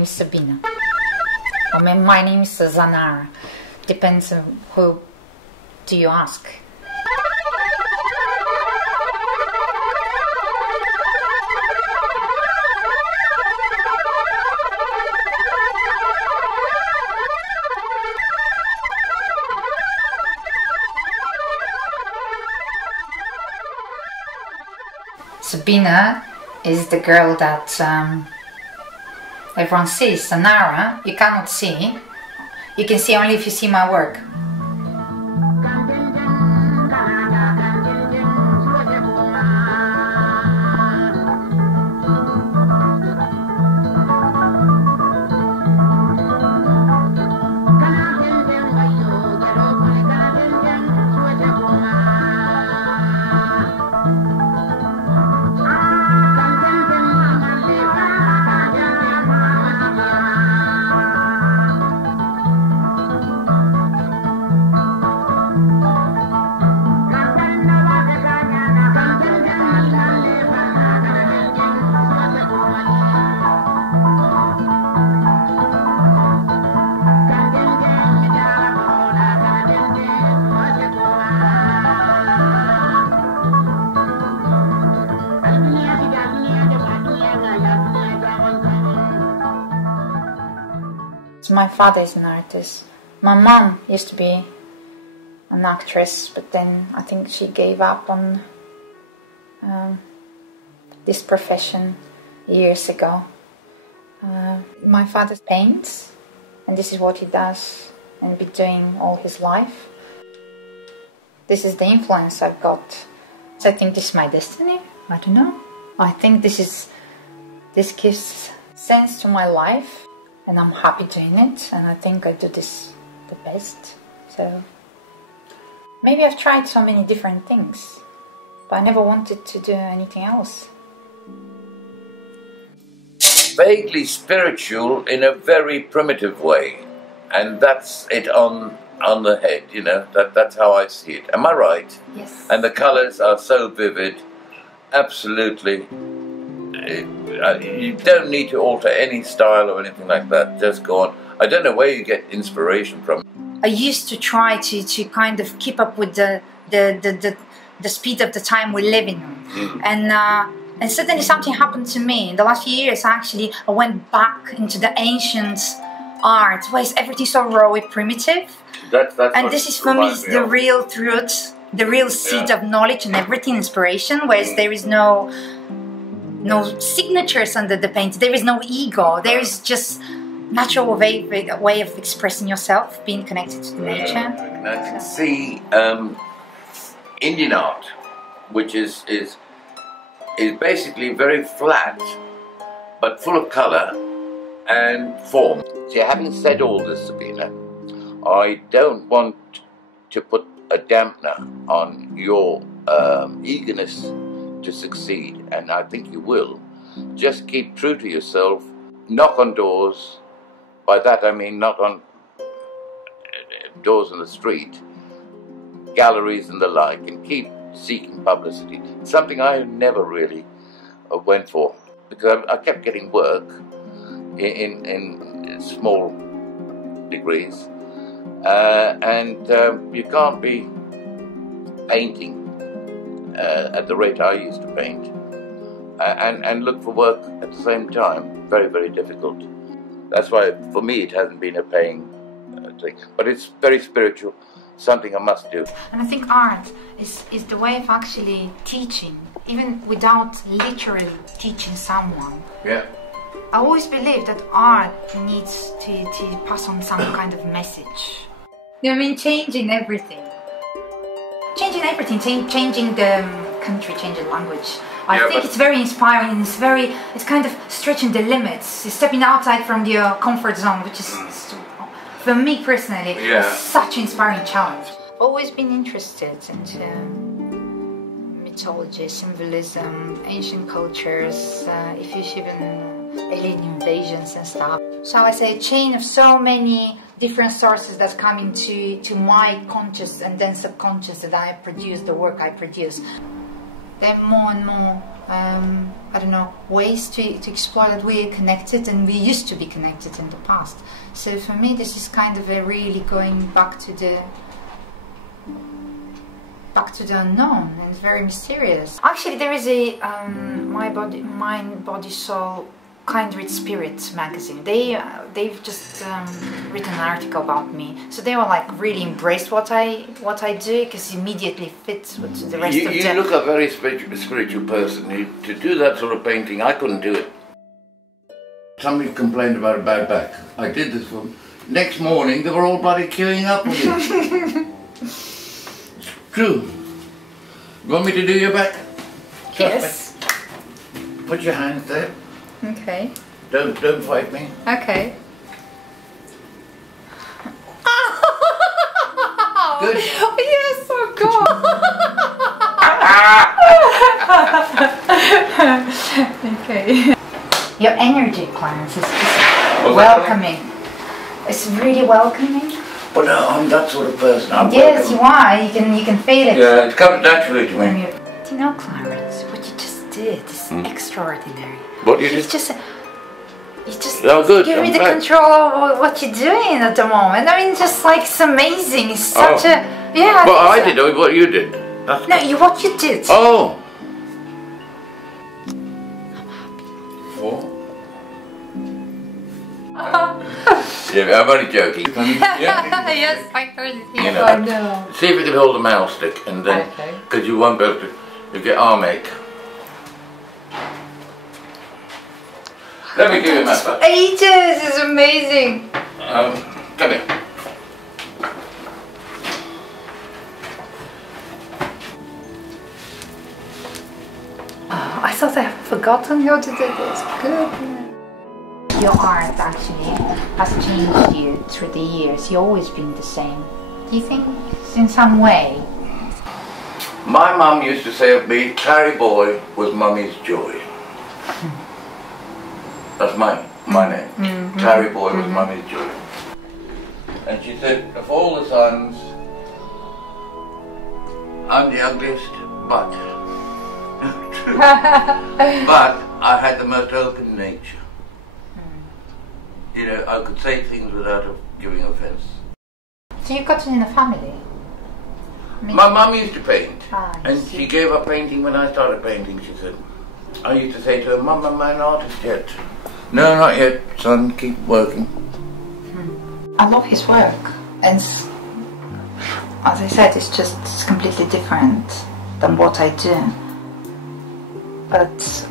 name is Sabina. I mean, my name is ZANARA. Depends on who do you ask. Sabina is the girl that everyone sees. ZANARA, you cannot see. You can see only if you see my work. My father is an artist. My mom used to be an actress, but then I think she gave up on this profession years ago. My father paints, and this is what he does and been doing all his life. This is the influence I've got. So I think this is my destiny. I don't know. I think this gives sense to my life. And I'm happy doing it, and I think I do this the best. So maybe I've tried so many different things, but I never wanted to do anything else. Vaguely spiritual in a very primitive way, and that's it on the head, you know, that's how I see it. Am I right? Yes. And the colours are so vivid, absolutely. You don't need to alter any style or anything like that, just go on. I don't know where you get inspiration from. I used to try to kind of keep up with the speed of the time we're living in. And suddenly something happened to me. In the last few years, actually, I went back into the ancient art, where everything so raw, primitive. And this is for me the real truth, the real seed of knowledge and everything, inspiration, whereas there is no signatures under the paint, there is no ego, there is just natural way of expressing yourself, being connected to nature. I can see Indian art, which is basically very flat, but full of colour and form. See, having said all this, Sabina, I don't want to put a dampener on your eagerness to succeed, and I think you will. Just keep true to yourself, knock on doors. By that I mean not on doors on the street, galleries and the like, and keep seeking publicity. Something I never really went for, because I kept getting work in small degrees, and you can't be painting at the rate I used to paint, and look for work at the same time. Very, very difficult. That's why, for me, it hasn't been a paying thing. But it's very spiritual, something I must do. And I think art is the way of actually teaching, even without literally teaching someone. Yeah. I always believe that art needs to pass on some kind of message. You know what I mean? Changing everything. Changing everything, changing the country, changing language. I think it's very inspiring. It's kind of stretching the limits. It's stepping outside from your comfort zone, which is, for me personally, such an inspiring challenge. I've always been interested into mythology, symbolism, ancient cultures, if you even alien invasions and stuff. Shall I say, a chain of so many different sources that come into my conscious and then subconscious that I produce, the work I produce. Then more and more I don't know, ways to explore that we are connected, and we used to be connected in the past. So for me, this is kind of a really going back to the unknown, and it's very mysterious. Actually, there is a Mind, Body, Soul, Kindred Spirits magazine. They've just written an article about me, so they were like really embraced what I do, because it immediately fits with the rest of the... You look a very spiritual person. To do that sort of painting, I couldn't do it. Somebody complained about a bad back. I did this one. Next morning, they were all bloody queuing up with it. It's true. You want me to do your back? Yes. Put your hands there. Okay. Don't fight me. Okay. Good. Yes, oh God. Okay. Your energy, Clarence, is just welcoming. It's really welcoming. But no, I'm that sort of person. Yes, you are. You can feel it. Yeah, it comes naturally to me. Do you know, Clarence, what you just did is extraordinary. What you did? You just good. give me the control of what you're doing at the moment. I mean, just like, it's amazing. It's such a... Yeah. Well, I did what you did. That's what you did. Oh. I'm happy. Yeah, I'm only joking. Yeah. Yes, I heard it. You know, I know. See if you can hold a mouse stick, and then, because you won't be able to, you get arm ache. Let me give you a massage. Ages, it's amazing. Come here. Oh, I thought I had forgotten how to do this. Good. Your art actually has changed you through the years. You've always been the same. Do you think in some way? My mum used to say of me, Clary boy was mummy's joy. That's my name. Clary boy was mummy's joy. And she said, of all the sons, I'm the ugliest, but but I had the most open nature. You know, I could say things without giving offence. So you got it in a family? My mum used to paint, and see. she gave up painting when I started painting. She said, I used to say to her, Mum, am I an artist yet? No, not yet, son, keep working. I love his work, and as I said, it's completely different than what I do. But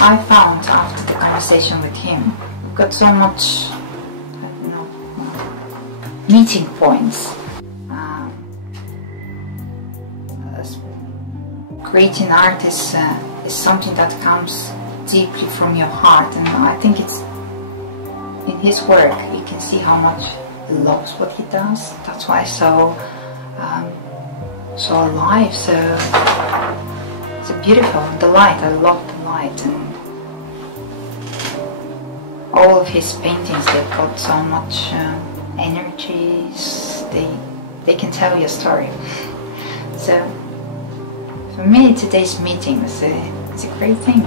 I found after the conversation with him, we've got so much, I don't know, meeting points. Creating art is something that comes deeply from your heart, and I think it's in his work you can see how much he loves what he does. That's why it's so alive, so beautiful. The light, I love the light, and all of his paintings, they've got so much energies. They can tell you a story. So for me, today's meeting was it's a great thing.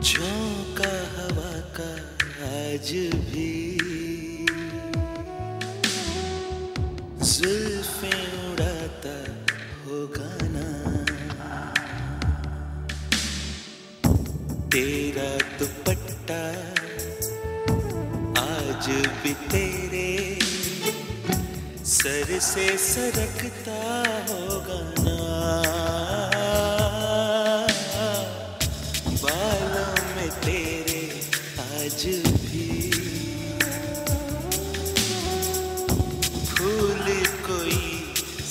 झोंका हवा का आज भी जुल्फें उड़ाता होगा ना, तेरा दुपट्टा दुपट्टा आज भी तेरे सर से सरकता होगा ना, बालों में तेरे आज भी फूल कोई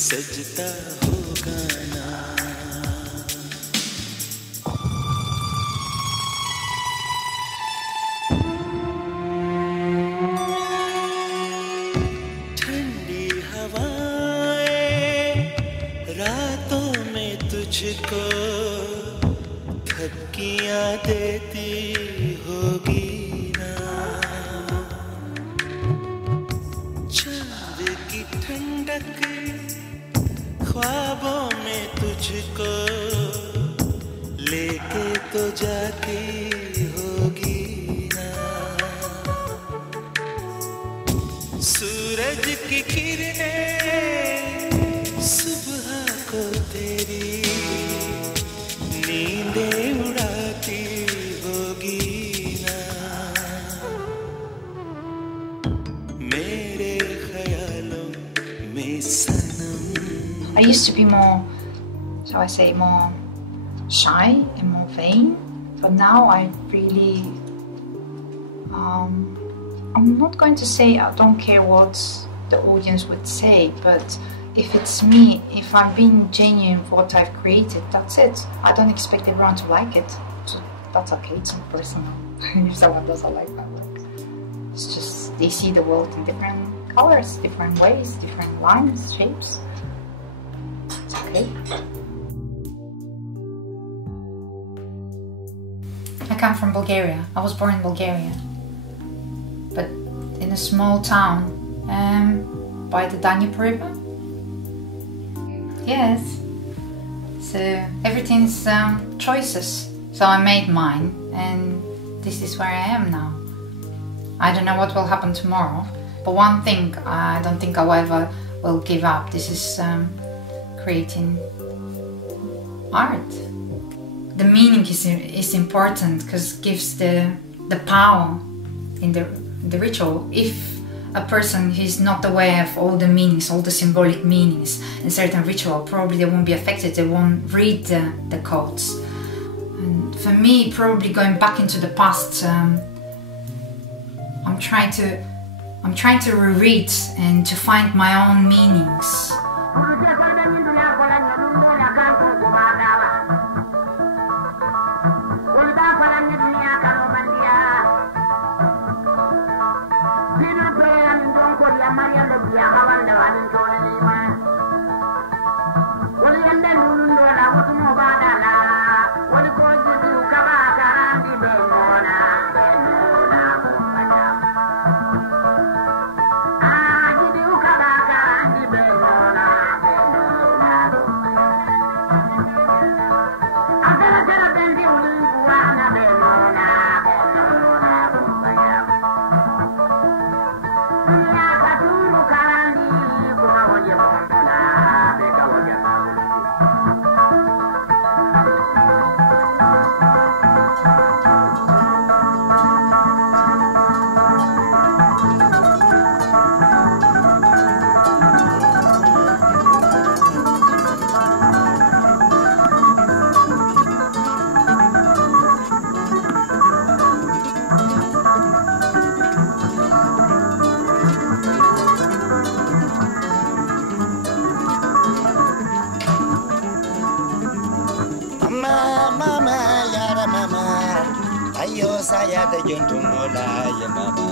सजता होगा ना। ठंडी हवाएं रातों में तुझको थपकियां देती होगी ना, चांद की ठंडक ख्वाबों में तुझको लेके तो जाती होगी ना, सूरज की किरणें सुबह को तेरी नींदें उड़ाती होगी ना, मेरे ख्यालों में सनम। I used to be more, shall I say, more shy and more vain, but now I really, I'm not going to say I don't care what the audience would say, but if it's me, if I'm being genuine with what I've created, that's it. I don't expect everyone to like it, so that's okay, it's not personal. If someone doesn't like that, it's just they see the world in different colors, different ways, different lines, shapes. It's okay. I come from Bulgaria. I was born in Bulgaria, but in a small town by the Danube River. Yes. So everything's choices. So I made mine, and this is where I am now. I don't know what will happen tomorrow, but one thing I don't think I will give up. This is creating art. The meaning is important because it gives the power in the ritual. If a person who is not aware of all the meanings, all the symbolic meanings in certain ritual, probably they won't be affected, they won't read the codes. And for me, probably going back into the past, I'm trying to reread and to find my own meanings. Ayo saya terjuntung mulai ya mama.